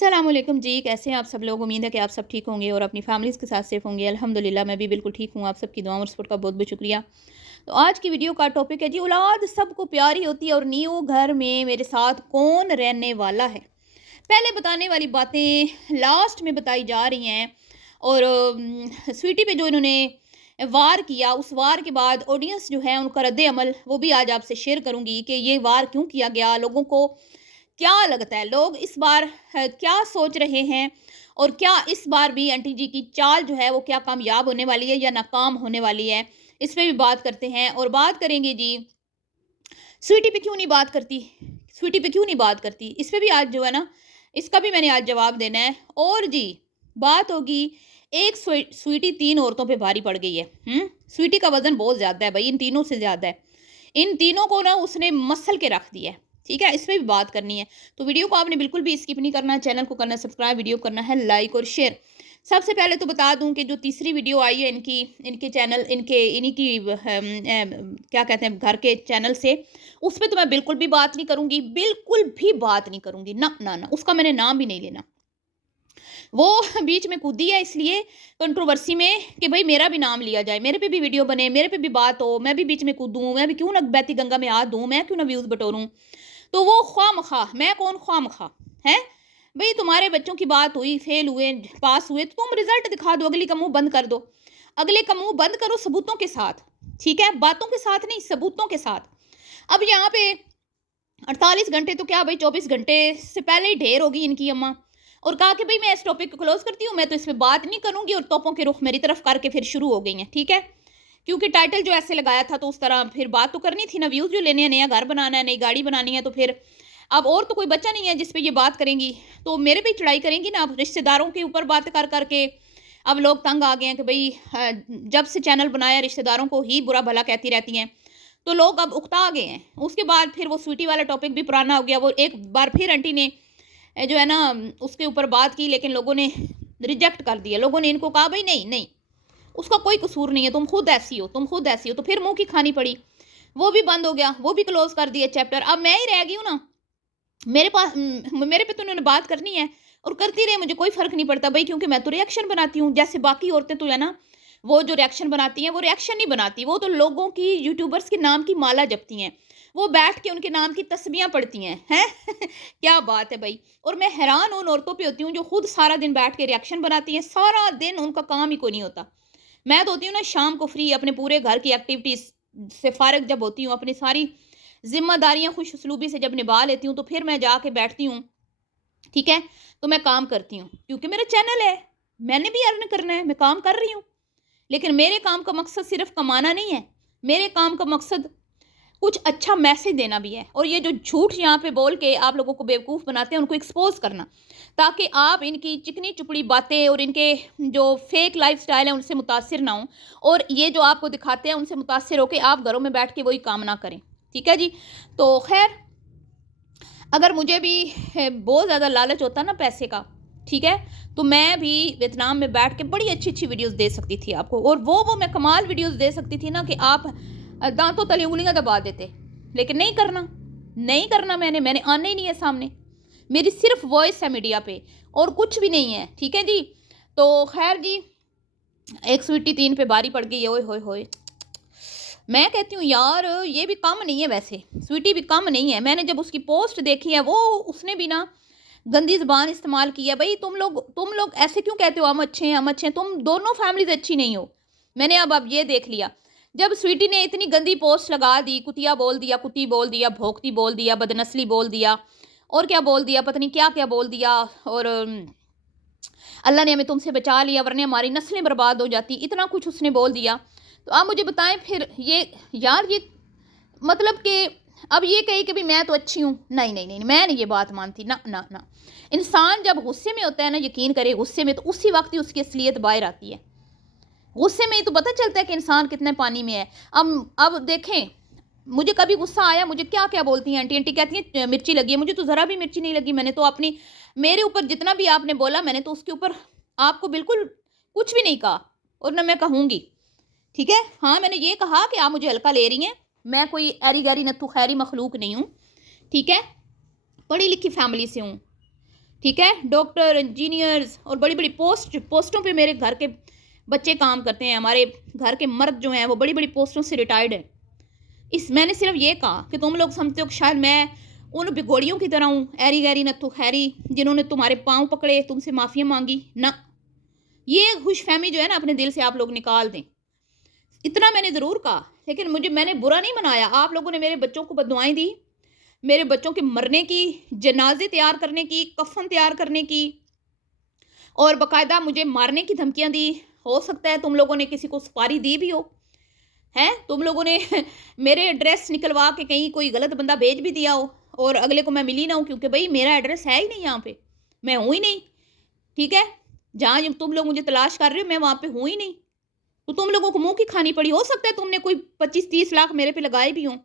सलामुअलैकुम जी, कैसे हैं आप सब लोग। उम्मीद है कि आप सब ठीक होंगे और अपनी फैमिलीज़ के साथ सेफ होंगे। अल्हम्दुलिल्लाह मैं भी बिल्कुल ठीक हूँ। आप सबकी दुआओं और सपोर्ट का बहुत बहुत शुक्रिया। तो आज की वीडियो का टॉपिक है जी, औलाद सबको प्यारी होती है और न्यू घर में मेरे साथ कौन रहने वाला है। पहले बताने वाली बातें लास्ट में बताई जा रही हैं और स्वीटी पे जो इन्होंने वार किया, उस वार के बाद ऑडियंस जो है उनका रद्द अमल वो भी आज आपसे शेयर करूंगी कि ये वार क्यों किया गया, लोगों को क्या लगता है, लोग इस बार क्या सोच रहे हैं और क्या इस बार भी आंटी जी की चाल जो है वो क्या कामयाब होने वाली है या नाकाम होने वाली है। इस पे भी बात करते हैं और बात करेंगे जी स्वीटी पे क्यों नहीं बात करती, स्वीटी पे क्यों नहीं बात करती, इस पे भी आज जो है ना इसका भी मैंने आज जवाब देना है। और जी बात होगी एक स्वीटी तीन औरतों पे भारी पड़ गई है। स्वीटी का वजन बहुत ज्यादा है भाई, इन तीनों से ज्यादा है। इन तीनों को ना उसने मसल के रख दिया है। ठीक है, इसमें भी बात करनी है तो वीडियो को आपने बिल्कुल भी स्किप नहीं करना है, चैनल को करना है सब्सक्राइब, वीडियो करना है लाइक और शेयर। सबसे पहले तो बता दूं कि जो तीसरी वीडियो आई है इनकी, इनके चैनल, इनके इन्हीं की क्या कहते हैं घर के चैनल से, उस पर तो मैं बिल्कुल भी बात नहीं करूंगी, बिल्कुल भी बात नहीं करूंगी ना ना ना, उसका मैंने नाम भी नहीं लेना। वो बीच में कूदी है इसलिए कंट्रोवर्सी में कि भाई मेरा भी नाम लिया जाए, मेरे पे भी वीडियो बने, मेरे पे भी बात हो, मैं भी बीच में कूदूं, मैं भी क्यों ना बहती गंगा में हाथ दूं, मैं क्यों ना व्यूज बटोरूं। तो वो ख्वामखा, मैं कौन ख्वामखा है भाई। तुम्हारे बच्चों की बात हुई, फेल हुए, पास हुए, तो तुम रिजल्ट दिखा दो, अगली का मुंह बंद कर दो, अगले का मुंह बंद करो सबूतों के साथ। ठीक है, बातों के साथ नहीं, सबूतों के साथ। अब यहाँ पे 48 घंटे तो क्या भाई, 24 घंटे से पहले ही ढेर होगी इनकी अम्मा, और कहा कि भाई मैं इस टॉपिक को क्लोज करती हूँ, मैं तो इसमें बात नहीं करूंगी, और तोपों के रुख मेरी तरफ करके फिर शुरू हो गई हैं। ठीक है, क्योंकि टाइटल जो ऐसे लगाया था तो उस तरह फिर बात तो करनी थी ना, व्यूज जो लेने हैं, नया घर बनाना है, नई गाड़ी बनानी है, तो फिर अब और तो कोई बच्चा नहीं है जिस पे ये बात करेंगी, तो मेरे पे चढ़ाई करेंगी ना। अब रिश्तेदारों के ऊपर बात कर करके अब लोग तंग आ गए हैं कि भाई जब से चैनल बनाया रिश्तेदारों को ही बुरा भला कहती रहती हैं, तो लोग अब उकता आ गए हैं। उसके बाद फिर वो स्वीटी वाला टॉपिक भी पुराना हो गया, वो एक बार फिर आंटी ने जो है ना उसके ऊपर बात की, लेकिन लोगों ने रिजेक्ट कर दिया। लोगों ने इनको कहा भाई नहीं नहीं, उसका कोई कसूर नहीं है, तुम खुद ऐसी हो, तुम खुद ऐसी हो, तो फिर मुंह की खानी पड़ी। वो भी बंद हो गया, वो भी क्लोज कर दिया चैप्टर। अब मैं ही रह गई हूँ ना, मेरे पास मेरे पे तो उन्होंने बात करनी है और करती रहे, मुझे कोई फर्क नहीं पड़ता भाई, क्योंकि मैं तो रिएक्शन बनाती हूँ। जैसे बाकी औरतें तो है ना, वो जो रिएक्शन बनाती हैं वो रिएक्शन नहीं बनाती, वो तो लोगों की, यूट्यूबर्स के नाम की माला जपती हैं, वो बैठ के उनके नाम की तस्बीहां पढ़ती हैं क्या बात है भाई। और मैं हैरान उन औरतों पे होती हूँ जो खुद सारा दिन बैठ के रिएक्शन बनाती हैं, सारा दिन उनका काम ही कोई नहीं होता। मैं तो होती हूँ ना शाम को फ्री, अपने पूरे घर की एक्टिविटीज से फारग जब होती हूँ, अपनी सारी जिम्मेदारियां खुश उसलूबी से जब निभा लेती हूँ, तो फिर मैं जाके बैठती हूँ। ठीक है, तो मैं काम करती हूँ क्योंकि मेरा चैनल है, मैंने भी अर्न करना है, मैं काम कर रही हूँ। लेकिन मेरे काम का मकसद सिर्फ कमाना नहीं है, मेरे काम का मकसद कुछ अच्छा मैसेज देना भी है। और ये जो झूठ यहाँ पे बोल के आप लोगों को बेवकूफ़ बनाते हैं, उनको एक्सपोज करना, ताकि आप इनकी चिकनी चुपड़ी बातें और इनके जो फेक लाइफ स्टाइल है उनसे मुतासिर ना हो, और ये जो आपको दिखाते हैं उनसे मुतासिर होकर आप घरों में बैठ के वही काम ना करें। ठीक है जी, तो खैर अगर मुझे भी बहुत ज़्यादा लालच होता ना पैसे का, ठीक है, तो मैं भी वियतनाम में बैठ के बड़ी अच्छी अच्छी वीडियोस दे सकती थी आपको, और वो मैं कमाल वीडियोस दे सकती थी ना कि आप दांतों तले उंगलियां दबा देते। लेकिन नहीं करना, नहीं करना, मैंने आना ही नहीं है सामने। मेरी सिर्फ वॉइस है मीडिया पे और कुछ भी नहीं है। ठीक है जी, तो खैर जी, एक स्वीटी तीन पे बारी पड़ गई है, ओए होए होए। मैं कहती हूँ यार ये भी कम नहीं है, वैसे स्वीटी भी कम नहीं है। मैंने जब उसकी पोस्ट देखी है, वो उसने भी ना गंदी जबान इस्तेमाल की है। भाई तुम लोग ऐसे क्यों कहते हो हम अच्छे हैं, हम अच्छे हैं, तुम दोनों फैमिलीज अच्छी नहीं हो। मैंने अब ये देख लिया, जब स्वीटी ने इतनी गंदी पोस्ट लगा दी, कुतिया बोल दिया, कुत्ती बोल दिया, भोंकती बोल दिया, बदनस्ली बोल दिया, और क्या बोल दिया, पता नहीं क्या क्या बोल दिया, और अल्लाह ने हमें तुमसे बचा लिया वरना हमारी नस्लें बर्बाद हो जाती, इतना कुछ उसने बोल दिया। तो आप मुझे बताएं फिर ये, यार ये मतलब कि अब ये कही कि भी मैं तो अच्छी हूँ, नहीं नहीं नहीं, मैं नहीं ये बात मानती ना ना ना। इंसान जब गुस्से में होता है ना, यकीन करे गुस्से में, तो उसी वक्त ही उसकी असलियत बाहर आती है। गुस्से में ही तो पता चलता है कि इंसान कितने पानी में है। अब देखें, मुझे कभी गुस्सा आया, मुझे क्या क्या बोलती हैं आंटी, आंटी कहती हैं मिर्ची लगी है, मुझे तो ज़रा भी मिर्ची नहीं लगी। मैंने तो अपनी, मेरे ऊपर जितना भी आपने बोला, मैंने तो उसके ऊपर आपको बिल्कुल कुछ भी नहीं कहा, और ना मैं कहूँगी। ठीक है, हाँ मैंने ये कहा कि आप मुझे हल्का ले रही हैं, मैं कोई ऐरी गैरी नत्थु खैरी मखलूक नहीं हूँ। ठीक है, पढ़ी लिखी फैमिली से हूँ। ठीक है, डॉक्टर, इंजीनियर्स और बड़ी बड़ी पोस्टों पे मेरे घर के बच्चे काम करते हैं। हमारे घर के मर्द जो हैं वो बड़ी बड़ी पोस्टों से रिटायर्ड हैं। मैंने सिर्फ ये कहा कि तुम लोग समझते हो कि शायद मैं उन बिगोड़ियों की तरह हूँ, ऐरी गैरी नत्थु खैरी, जिन्होंने तुम्हारे पाँव पकड़े, तुमसे माफ़िया मांगी ना। ये खुशफहमी जो है ना अपने दिल से आप लोग निकाल दें। इतना मैंने ज़रूर कहा, लेकिन मैंने बुरा नहीं मनाया। आप लोगों ने मेरे बच्चों को बददुआएं दी, मेरे बच्चों के मरने की, जनाजे तैयार करने की, कफन तैयार करने की, और बाकायदा मुझे मारने की धमकियां दी। हो सकता है तुम लोगों ने किसी को सुपारी दी भी हो, हैं तुम लोगों ने मेरे एड्रेस निकलवा के कहीं कोई गलत बंदा भेज भी दिया हो और अगले को मैं मिली ना हूँ, क्योंकि भाई मेरा एड्रेस है ही नहीं, यहाँ पे मैं हूँ ही नहीं। ठीक है, जहाँ तुम लोग मुझे तलाश कर रहे हो मैं वहाँ पे हूँ ही नहीं, तो तुम लोगों को मुंह की खानी पड़ी। हो सकता है तुमने कोई 25-30 लाख मेरे पे लगाए भी हों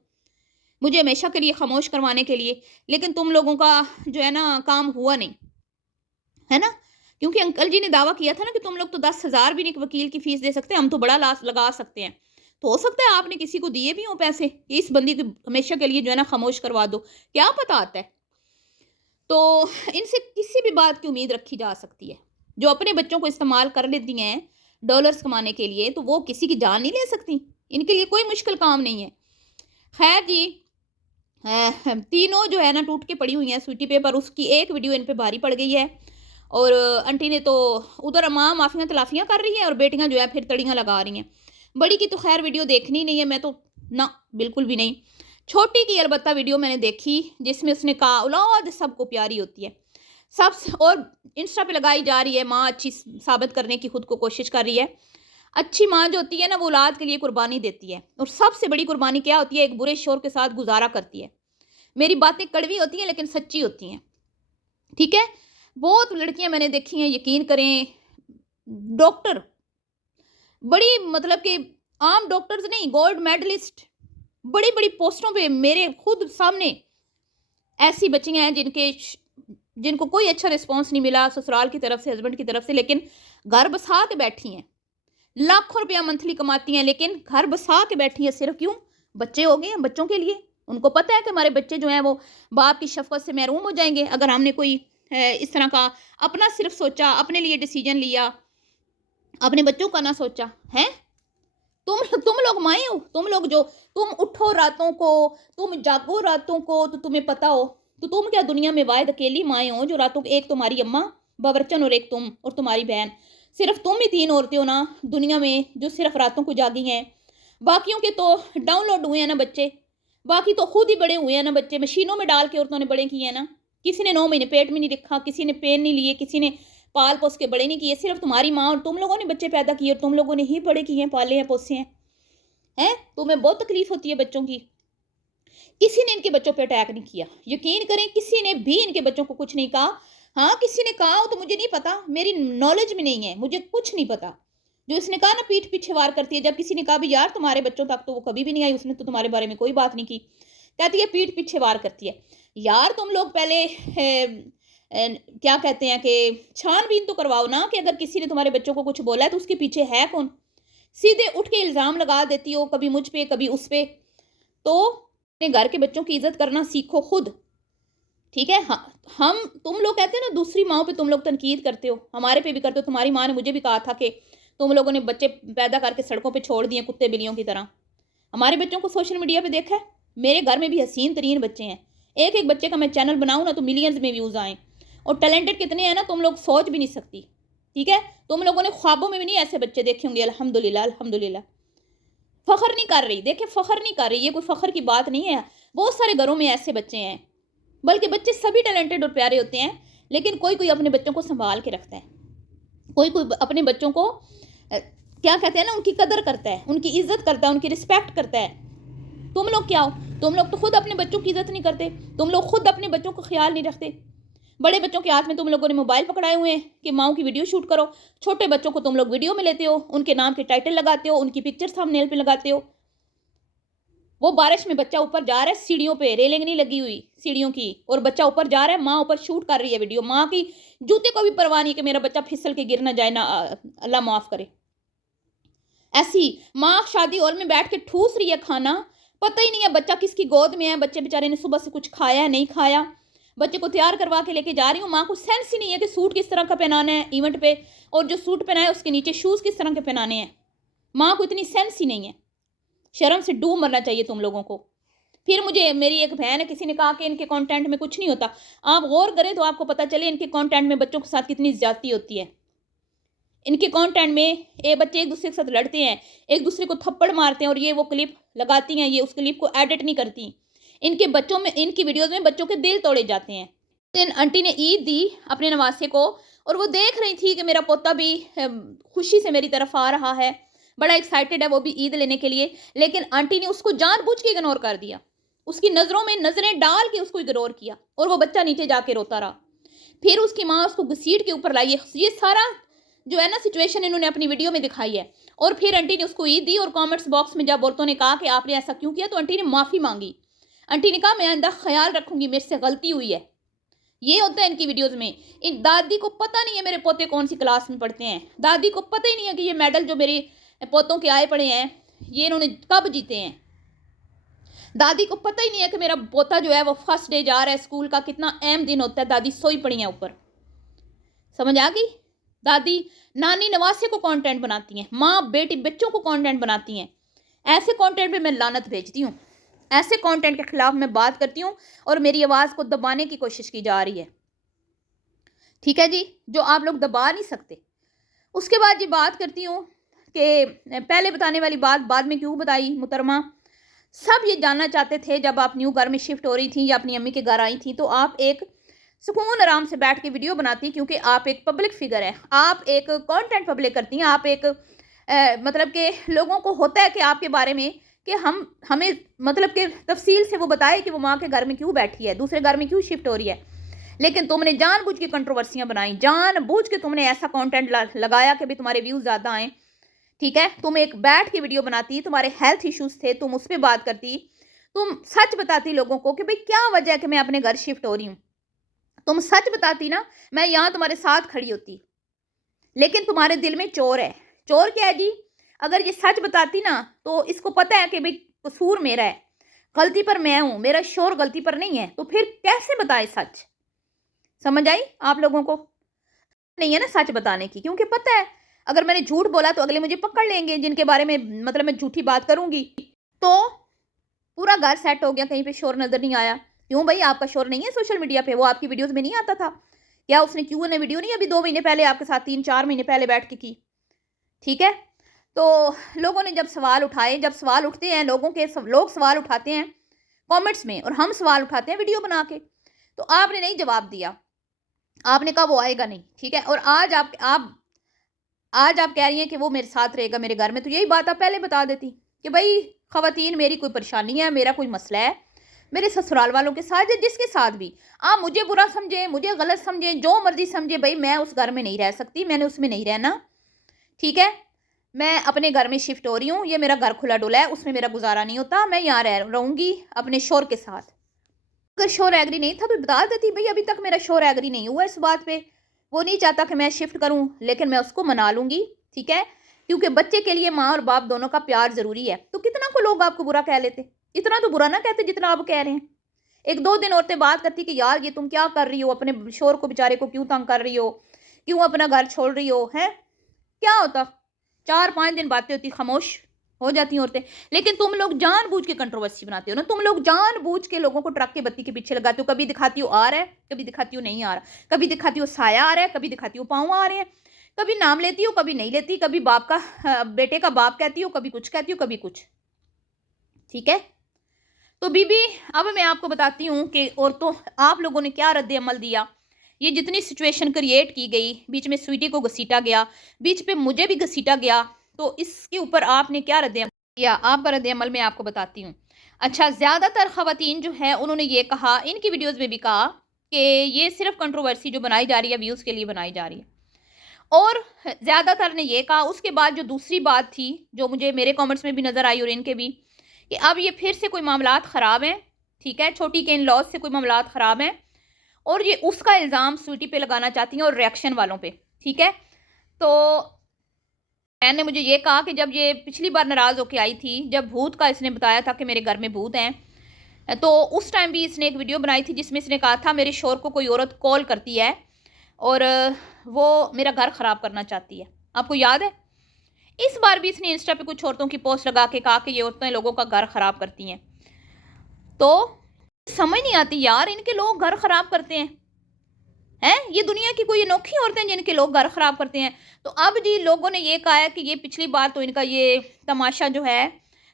मुझे हमेशा के लिए खामोश करवाने के लिए, लेकिन तुम लोगों का जो है ना काम हुआ नहीं, है ना। क्योंकि अंकल जी ने दावा किया था ना कि तुम लोग तो 10,000 भी नहीं वकील की फीस दे सकते, हम तो बड़ा लाश लगा सकते हैं। तो हो सकता है आपने किसी को दिए भी हों पैसे, इस बंदी को हमेशा के लिए जो है ना खामोश करवा दो, क्या पता आता है। तो इनसे किसी भी बात की उम्मीद रखी जा सकती है। जो अपने बच्चों को इस्तेमाल कर लेती हैं डॉलर्स कमाने के लिए, तो वो किसी की जान नहीं ले सकती। इनके लिए कोई मुश्किल काम नहीं है। खैर जी, तीनों जो है ना टूट के पड़ी हुई हैं स्वीटी पे, पर उसकी एक वीडियो इन पे भारी पड़ गई है। और आंटी ने तो उधर माँ माफियाँ तलाफियाँ कर रही है और बेटियाँ जो है फिर तड़ियाँ लगा रही हैं। बड़ी की तो खैर वीडियो देखनी नहीं है, मैं तो ना बिल्कुल भी नहीं। छोटी की अलबत्ता वीडियो मैंने देखी, जिसमें उसने कहा औलाद सबको प्यारी होती है सब, और इंस्टा पे लगाई जा रही है माँ अच्छी साबित करने की खुद को कोशिश कर रही है। अच्छी माँ जो होती है ना वो औलाद के लिए कुर्बानी देती है, और सबसे बड़ी कुर्बानी क्या होती है, एक बुरे शोर के साथ गुजारा करती है। मेरी बातें कड़वी होती हैं लेकिन सच्ची होती हैं, ठीक है। बहुत लड़कियां मैंने देखी हैं, यकीन करें, डॉक्टर, बड़ी मतलब कि आम डॉक्टर्स नहीं, गोल्ड मेडलिस्ट, बड़ी बड़ी पोस्टों पे मेरे खुद सामने ऐसी बच्चियां हैं जिनको कोई अच्छा रिस्पॉन्स नहीं मिला ससुराल की तरफ से, हस्बैंड की तरफ से, लेकिन घर बसा के बैठी हैं। लाखों रुपया मंथली कमाती हैं लेकिन घर बसा के बैठी हैं। सिर्फ क्यों? बच्चे हो गए हैं, बच्चों के लिए। उनको पता है कि हमारे बच्चे जो हैं वो बाप की शफकत से महरूम हो जाएंगे अगर हमने कोई इस तरह का अपना सिर्फ सोचा, अपने लिए डिसीजन लिया, अपने बच्चों का ना सोचा है। तुम लोग माए हो, तुम लोग जो तुम उठो रातों को, तुम जागो रातों को, तो तुम्हें पता हो। तो तुम क्या दुनिया में वायद अकेली माए हो जो रातों, एक तुम्हारी अम्मा बाबरचन और एक तुम और तुम्हारी बहन, सिर्फ तुम ही 3 औरतें हो ना दुनिया में जो सिर्फ रातों को जागी हैं। बाकियों के तो डाउनलोड हुए हैं ना बच्चे, बाकी तो खुद ही बड़े हुए हैं ना बच्चे, मशीनों में डाल के औरतों ने बड़े किए हैं ना। किसी ने 9 महीने पेट में नहीं रखा, किसी ने पेन नहीं लिए, किसी ने पाल पोस के बड़े नहीं किए। सिर्फ तुम्हारी माँ और तुम लोगों ने बच्चे पैदा किए और तुम लोगों ने ही बड़े किए हैं, पाले हैं, पोसे हैं। हैं तुम्हें बहुत तकलीफ होती है बच्चों की। किसी ने इनके बच्चों पे अटैक नहीं किया, यकीन करें, किसी ने भी इनके बच्चों को कुछ नहीं कहा। हाँ, किसी ने कहा हो तो मुझे नहीं पता, मेरी नॉलेज में नहीं है, मुझे कुछ नहीं पता। जो इसने कहा ना पीठ पीछे वार करती है, जब किसी ने कहा भी यार तुम्हारे बच्चों तक तो वो कभी भी नहीं आई, उसने तो तुम्हारे बारे में कोई बात नहीं की, कहती है पीठ पीछे वार करती है। यार तुम लोग पहले क्या कहते हैं कि छानबीन तो करवाओ ना, कि अगर किसी ने तुम्हारे बच्चों को कुछ बोला है तो उसके पीछे है कौन। सीधे उठ के इल्ज़ाम लगा देती हो, कभी मुझ पे कभी उस पे। तो अपने घर के बच्चों की इज्जत करना सीखो खुद, ठीक है। हम तुम लोग कहते हैं ना दूसरी माओ पे तुम लोग तनकीद करते हो, हमारे पे भी करते हो। तुम्हारी माँ ने मुझे भी कहा था कि तुम लोगों ने बच्चे पैदा करके सड़कों पे छोड़ दिए कुत्ते बिल्लियों की तरह। हमारे बच्चों को सोशल मीडिया पे देखा है, मेरे घर में भी हसीन तरीन बच्चे हैं। एक एक बच्चे का मैं चैनल बनाऊँ ना तो मिलियंस में व्यूज़ आएँ, और टैलेंटेड कितने हैं ना तुम लोग सोच भी नहीं सकती, ठीक है। तुम लोगों ने ख्वाबों में भी नहीं ऐसे बच्चे देखे होंगे। अल्हम्दुलिल्लाह, अल्हम्दुलिल्लाह। फ़ख्र नहीं कर रही, देखिए फ़ख्र नहीं कर रही, ये कोई फ़ख्र की बात नहीं है। बहुत सारे घरों में ऐसे बच्चे हैं, बल्कि बच्चे सभी टैलेंटेड और प्यारे होते हैं, लेकिन कोई कोई अपने बच्चों को संभाल के रखता है, कोई कोई अपने बच्चों को क्या कहते हैं ना, उनकी कदर करता है, उनकी इज्जत करता है, उनकी रिस्पेक्ट करता है। तुम लोग क्या हो, तुम लोग तो खुद अपने बच्चों की इज्जत नहीं करते, तुम लोग खुद अपने बच्चों का ख्याल नहीं रखते। बड़े बच्चों के हाथ में तुम लोगों ने मोबाइल पकड़ाए हुए हैं कि माओ की वीडियो शूट करो। छोटे बच्चों को तुम लोग वीडियो में लेते हो, उनके नाम के टाइटल लगाते हो, उनकी पिक्चर थंबनेल पे लगाते हो। वो बारिश में बच्चा ऊपर जा रहा है सीढ़ियों पे, रेलिंग नहीं लगी हुई सीढ़ियों की, और बच्चा ऊपर जा रहा है, माँ ऊपर शूट कर रही है वीडियो। माँ की जूते को भी परवाह नहीं कि मेरा बच्चा फिसल के गिर ना जाए, ना अल्लाह माफ करे। ऐसी माँ शादी हॉल में बैठ के ठूस रही है खाना, पता ही नहीं है बच्चा किसकी गोद में है, बच्चे बेचारे ने सुबह से कुछ खाया है नहीं खाया। बच्चे को तैयार करवा के लेके जा रही हूँ, माँ को सेंस ही नहीं है कि सूट किस तरह का पहनाना है इवेंट पे, और जो सूट पहना है उसके नीचे शूज़ किस तरह के पहनाने हैं। माँ को इतनी सेंस ही नहीं है। शर्म से डूब मरना चाहिए तुम लोगों को। फिर मुझे मेरी एक बहन है, किसी ने कहा कि इनके कंटेंट में कुछ नहीं होता। आप गौर करें तो आपको पता चले इनके कंटेंट में बच्चों के साथ कितनी ज्यादती होती है। इनके कंटेंट में बच्चे एक दूसरे के साथ लड़ते हैं, एक दूसरे को थप्पड़ मारते हैं, और ये वो क्लिप लगाती हैं, ये उस क्लिप को एडिट नहीं करती। इनके बच्चों में, इनकी वीडियोज़ में बच्चों के दिल तोड़े जाते हैं। दिन आंटी ने ईद दी अपने नवासे को, और वो देख रही थी कि मेरा पोता भी खुशी से मेरी तरफ आ रहा है, बड़ा एक्साइटेड है वो भी ईद लेने के लिए, लेकिन आंटी ने उसको जानबूझ के इग्नोर कर दिया। उसकी नज़रों में नज़रें डाल के उसको इग्नोर किया, और वो बच्चा नीचे जाके रोता रहा। फिर उसकी माँ उसको घसीट के ऊपर लाई है। ये सारा जो है ना सिचुएशन इन्होंने अपनी वीडियो में दिखाई है। और फिर आंटी ने उसको ईद दी, और कमेंट्स बॉक्स में जब औरतों ने कहा कि आपने ऐसा क्यों किया, तो आंटी ने माफ़ी मांगी। आंटी ने कहा मैं आइंदा ख्याल रखूंगी, मेरे से गलती हुई है। ये होता है इनकी वीडियोस में। इन दादी को पता नहीं है मेरे पोते कौन सी क्लास में पढ़ते हैं, दादी को पता ही नहीं है कि ये मेडल जो मेरे पोतों के आए पड़े हैं ये इन्होंने कब जीते हैं। दादी को पता ही नहीं है कि मेरा पोता जो है वो फर्स्ट डे जा रहा है स्कूल का, कितना अहम दिन होता है। दादी सोई पड़ी है ऊपर। समझ आ गई? दादी नानी नवासे को कंटेंट बनाती हैं, माँ बेटी बच्चों को कंटेंट बनाती हैं। ऐसे कंटेंट पे मैं लानत भेजती हूँ। ऐसे कंटेंट के खिलाफ मैं बात करती हूँ, और मेरी आवाज़ को दबाने की कोशिश की जा रही है। ठीक है जी, जो आप लोग दबा नहीं सकते। उसके बाद ये बात करती हूँ कि पहले बताने वाली बात बाद में क्यों बताई मुहतरमा। सब ये जानना चाहते थे जब आप न्यू घर में शिफ्ट हो रही थी या अपनी अम्मी के घर आई थी, तो आप एक सुकून आराम से बैठ के वीडियो बनाती, क्योंकि आप एक पब्लिक फिगर है, आप एक कंटेंट पब्लिक करती हैं, आप एक मतलब कि लोगों को होता है कि आपके बारे में कि हमें मतलब कि तफसील से वो बताए कि वो माँ के घर में क्यों बैठी है, दूसरे घर में क्यों शिफ्ट हो रही है। लेकिन तुमने जानबूझ के कंट्रोवर्सियाँ बनाई, जानबूझ के तुमने ऐसा कंटेंट लगाया कि भी तुम्हारे व्यूज़ ज़्यादा आएँ। ठीक है, तुम एक बैठ के वीडियो बनाती, तुम्हारे हेल्थ इश्यूज़ थे, तुम उस पर बात करती, तुम सच बताती लोगों को कि भाई क्या वजह है कि मैं अपने घर शिफ्ट हो रही हूँ। तुम सच बताती ना, मैं यहाँ तुम्हारे साथ खड़ी होती। लेकिन तुम्हारे दिल में चोर है। चोर क्या है जी? अगर ये सच बताती ना, तो इसको पता है कि भाई कसूर मेरा है, गलती पर मैं हूं, मेरा शोर गलती पर नहीं है, तो फिर कैसे बताए सच? समझ आई आप लोगों को? नहीं है ना सच बताने की, क्योंकि पता है अगर मैंने झूठ बोला तो अगले मुझे पकड़ लेंगे, जिनके बारे में मतलब मैं झूठी बात करूंगी। तो पूरा घर सेट हो गया, कहीं पे शोर नजर नहीं आया। क्यों भाई, आपका शोर नहीं है सोशल मीडिया पे? वो आपकी वीडियोस में नहीं आता था क्या? उसने क्यों ने वीडियो नहीं अभी 2 महीने पहले आपके साथ, 3-4 महीने पहले बैठ के की? ठीक है, तो लोगों ने जब सवाल उठाए, जब सवाल उठते हैं लोगों के, लोग सवाल उठाते हैं कमेंट्स में, और हम सवाल उठाते हैं वीडियो बना के, तो आपने नहीं जवाब दिया। आपने कहा वो आएगा नहीं। ठीक है, और आज आप कह रही हैं कि वो मेरे साथ रहेगा मेरे घर में, तो यही बात आप पहले बता देती कि भाई खवातीन मेरी कोई परेशानी है, मेरा कोई मसला है मेरे ससुराल वालों के साथ या जिसके साथ भी। आप मुझे बुरा समझे, मुझे गलत समझे, जो मर्जी समझे, भाई मैं उस घर में नहीं रह सकती, मैंने उसमें नहीं रहना। ठीक है, मैं अपने घर में शिफ्ट हो रही हूँ, ये मेरा घर खुला डुला है, उसमें मेरा गुजारा नहीं होता, मैं यहाँ रहूँगी अपने शोर के साथ। अगर शोर एग्री नहीं था तो बता देती, भाई अभी तक मेरा शोर एग्री नहीं हुआ इस बात पे, वो नहीं चाहता कि मैं शिफ्ट करूँ, लेकिन मैं उसको मना लूँगी। ठीक है, क्योंकि बच्चे के लिए माँ और बाप दोनों का प्यार ज़रूरी है। तो कितना को लोग आपको बुरा कह लेते, इतना तो बुरा ना कहते जितना आप कह रहे हैं। 1-2 दिन औरतें बात करती कि यार ये तुम क्या कर रही हो, अपने शोर को बेचारे को क्यों तंग कर रही हो, क्यों अपना घर छोड़ रही हो, है क्या होता? 4-5 दिन बातें होती, खामोश हो जाती औरतें। लेकिन तुम लोग जानबूझ के कंट्रोवर्सी बनाते हो ना, तुम लोग जानबूझ के लोगों को ट्रक के बत्ती के पीछे लगाते हो। कभी दिखाती हो आ रहा है, कभी दिखाती हो नहीं आ रहा, कभी दिखाती हो साया आ रहा है, कभी दिखाती हो पाँव आ रहे हैं, कभी नाम लेती हो कभी नहीं लेती, कभी बाप का बेटे का बाप कहती हो, कभी कुछ कहती हो, कभी कुछ। ठीक है, तो बीबी अब मैं आपको बताती हूँ कि औरतों आप लोगों ने क्या रद्द अमल दिया। ये जितनी सिचुएशन क्रिएट की गई, बीच में स्वीटी को घसीटा गया, बीच पे मुझे भी घसीटा गया, तो इसके ऊपर आपने क्या रद्द अमल किया? आपका रद्द अमल मैं आपको बताती हूँ। अच्छा, ज़्यादातर ख़वातीन जो है उन्होंने ये कहा, इनकी वीडियोज़ में भी कहा कि ये सिर्फ कंट्रोवर्सी जो बनाई जा रही है व्यूज़ के लिए बनाई जा रही है, और ज़्यादातर ने ये कहा। उसके बाद जो दूसरी बात थी जो मुझे मेरे कमेंट्स में भी नज़र आई और इनके भी, कि अब ये फिर से कोई मामलात ख़राब हैं। ठीक है, छोटी के इन लॉज से कोई मामलात ख़राब हैं, और ये उसका इल्ज़ाम स्वीटी पे लगाना चाहती हैं और रिएक्शन वालों पे। ठीक है, तो मैंने मुझे ये कहा कि जब ये पिछली बार नाराज़ होकर आई थी, जब भूत का इसने बताया था कि मेरे घर में भूत हैं, तो उस टाइम भी इसने एक वीडियो बनाई थी जिसमें इसने कहा था मेरे शोहर को कोई औरत कॉल करती है और वो मेरा घर ख़राब करना चाहती है। आपको याद है? इस बार भी इसने इंस्टा पे कुछ औरतों की पोस्ट लगा के कहा कि ये औरतें लोगों का घर ख़राब करती हैं। तो समझ नहीं आती यार, इनके लोग घर ख़राब करते हैं। ये दुनिया की कोई अनोखी औरतें जिनके लोग घर ख़राब करते हैं। तो अब जी लोगों ने ये कहा है कि ये पिछली बार तो इनका ये तमाशा जो है,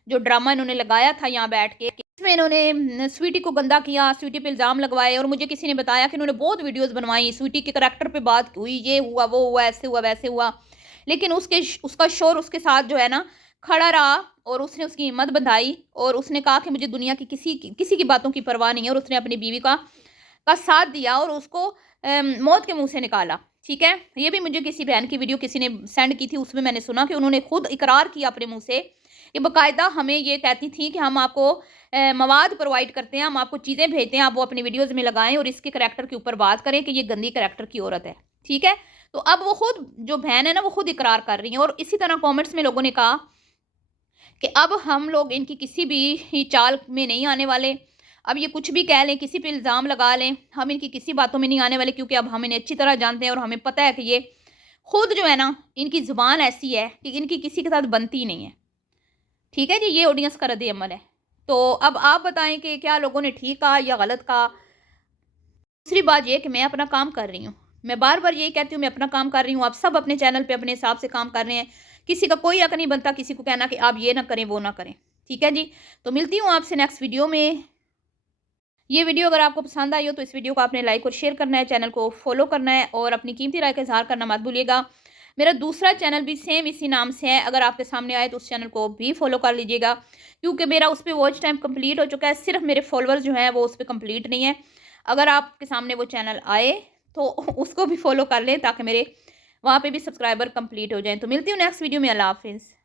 जो ड्रामा इन्होंने लगाया था यहाँ बैठ के, इसमें इन्होंने स्वीटी को गंदा किया, स्वीटी पे इल्ज़ाम लगवाए और मुझे किसी ने बताया कि इन्होंने बहुत वीडियोज़ बनवाई, स्वीटी के करैक्टर पे बात हुई, ये हुआ, वो हुआ, ऐसे हुआ, वैसे हुआ। लेकिन उसका शोहर उसके साथ जो है ना खड़ा रहा और उसने उसकी हिम्मत बंधाई और उसने कहा कि मुझे दुनिया की किसी की बातों की परवाह नहीं है, और उसने अपनी बीवी का साथ दिया और उसको मौत के मुंह से निकाला। ठीक है, ये भी मुझे किसी बहन की वीडियो किसी ने सेंड की थी, उसमें मैंने सुना कि उन्होंने खुद इकरार किया अपने मुंह से। ये बाकायदा हमें ये कहती थी कि हम आपको मवाद प्रोवाइड करते हैं, हम आपको चीज़ें भेजते हैं, आप वो अपनी वीडियोज़ में लगाएं और इसके करैक्टर के ऊपर बात करें कि ये गंदी करैक्टर की औरत है। ठीक है, तो अब वो खुद जो बहन है ना वो खुद इकरार कर रही है। और इसी तरह कमेंट्स में लोगों ने कहा कि अब हम लोग इनकी किसी भी ही चाल में नहीं आने वाले। अब ये कुछ भी कह लें, किसी पे इल्ज़ाम लगा लें, हम इनकी किसी बातों में नहीं आने वाले, क्योंकि अब हम इन्हें अच्छी तरह जानते हैं और हमें पता है कि ये खुद जो है ना, इनकी ज़ुबान ऐसी है कि इनकी किसी के साथ बनती नहीं है। ठीक है जी, ये ऑडियंस का रद्द अमल है। तो अब आप बताएं कि क्या लोगों ने ठीक कहा या गलत कहा। दूसरी बात ये कि मैं अपना काम कर रही हूँ, मैं बार बार यही कहती हूँ मैं अपना काम कर रही हूँ। आप सब अपने चैनल पे अपने हिसाब से काम कर रहे हैं, किसी का कोई हक नहीं बनता किसी को कहना कि आप ये ना करें वो ना करें। ठीक है जी, तो मिलती हूँ आपसे नेक्स्ट वीडियो में। ये वीडियो अगर आपको पसंद आई हो तो इस वीडियो को आपने लाइक और शेयर करना है, चैनल को फॉलो करना है और अपनी कीमती राय का इजहार करना मत भूलिएगा। मेरा दूसरा चैनल भी सेम इसी नाम से है, अगर आपके सामने आए तो उस चैनल को भी फॉलो कर लीजिएगा, क्योंकि मेरा उस पर वॉच टाइम कंप्लीट हो चुका है, सिर्फ मेरे फॉलोअर्स जो हैं वो उस पर कंप्लीट नहीं है। अगर आपके सामने वो चैनल आए तो उसको भी फॉलो कर लें ताकि मेरे वहाँ पे भी सब्सक्राइबर कंप्लीट हो जाएं। तो मिलती हूँ नेक्स्ट वीडियो में। अल्लाह हाफिज़।